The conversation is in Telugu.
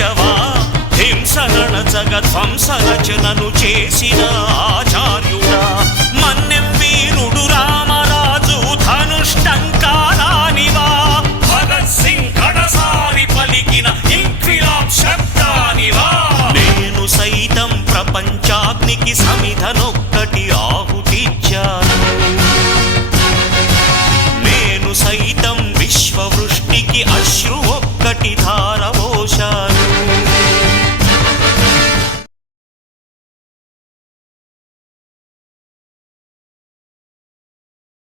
కేశవా హింసనణ ధ్వంస రచనను చేసిన ఆచార్యుడా మన్నెం వీరుడు రామరాజు ధనుష్టంకారానివా భగత్ సింగ్ కడసారి పలికిన ఇంక్విలాబ్ శబ్దానివా నేను సైతం ప్రపంచాగ్నికి సమిధనొక్కటి ఆహుతిచ్చాను నేను సైతం విశ్వవృష్టికి అశ్రు